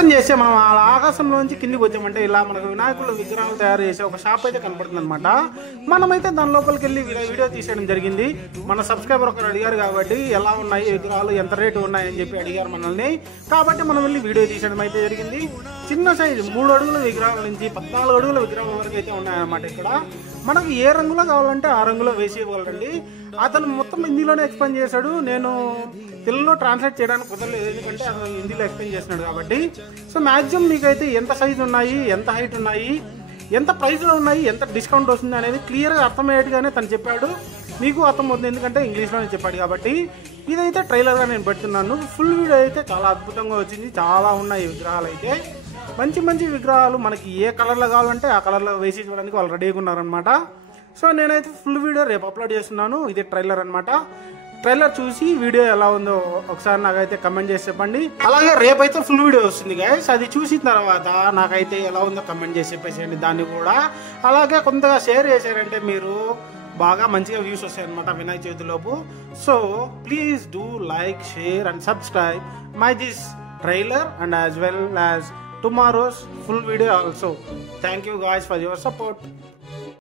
Open చేస్తే మనం ఆ ఆకాశంలోంచి కిందికి వచ్చామంటే ఇలా మనకు వినాయకుల విగ్రహాలు తయారు చేసే ఒక షాప్ అయితే కనపడుతుంది అనమాట. మనమైతే దాని లోపలికి వెళ్ళి వీడియో తీసేయడం జరిగింది. మన సబ్స్క్రైబర్ ఒకరు అడిగారు కాబట్టి ఎలా ఉన్నాయి విగ్రహాలు, ఎంత రేటు ఉన్నాయని చెప్పి అడిగారు మనల్ని. కాబట్టి మనం వెళ్ళి వీడియో తీసేయడం అయితే జరిగింది. చిన్న సైజు 3 అడుగుల విగ్రహాల నుంచి 14 అడుగుల విగ్రహం వరకు అయితే ఉన్నాయన్నమాట. ఇక్కడ మనకు ఏ రంగులో కావాలంటే ఆ రంగులో వేసి ఇవ్వగలరండి. అతను మొత్తం హిందీలోనే ఎక్స్ప్లెయిన్ చేశాడు. నేను తెలుగులో ట్రాన్స్లేట్ చేయడానికి కుదరలేదు, ఎందుకంటే అతను హిందీలో ఎక్స్ప్లెయిన్ చేస్తున్నాడు కాబట్టి. సో మ్యాక్సిమం మీకైతే ఎంత సైజు ఉన్నాయి, ఎంత హైట్ ఉన్నాయి, ఎంత ప్రైస్లో ఉన్నాయి, ఎంత డిస్కౌంట్ వస్తుంది అనేది క్లియర్గా అర్థమయ్యేట్టుగానే తను చెప్పాడు. మీకు అర్థమవుతుంది ఎందుకంటే ఇంగ్లీష్లోనే చెప్పాడు కాబట్టి. ఇదైతే ట్రైలర్గా నేను పెడుతున్నాను. ఫుల్ వీడియో అయితే చాలా అద్భుతంగా వచ్చింది. చాలా ఉన్నాయి విగ్రహాలు అయితే, మంచి మంచి విగ్రహాలు. మనకి ఏ కలర్లో కావాలంటే ఆ కలర్లో వేసి ఇవ్వడానికి వాళ్ళు రెడీగా ఉన్నారనమాట. సో నేనైతే ఫుల్ వీడియో రేపు అప్లోడ్ చేస్తున్నాను. ఇది ట్రైలర్ అనమాట. ట్రైలర్ చూసి వీడియో ఎలా ఉందో ఒకసారి నాకైతే కమెంట్ చేసి చెప్పండి. అలాగే రేపైతే ఫుల్ వీడియో వస్తుంది గైస్. అది చూసిన తర్వాత నాకైతే ఎలా ఉందో కమెంట్ చేసి చెప్పేసేయండి దాన్ని కూడా. అలాగే కొంతగా షేర్ చేశారంటే మీరు బాగా మంచిగా వ్యూస్ వస్తాయి అనమాట వినాయక చవితి లోపు. So please do like, share and subscribe my this trailer and as well as tomorrow's full video also. Thank you guys for your support.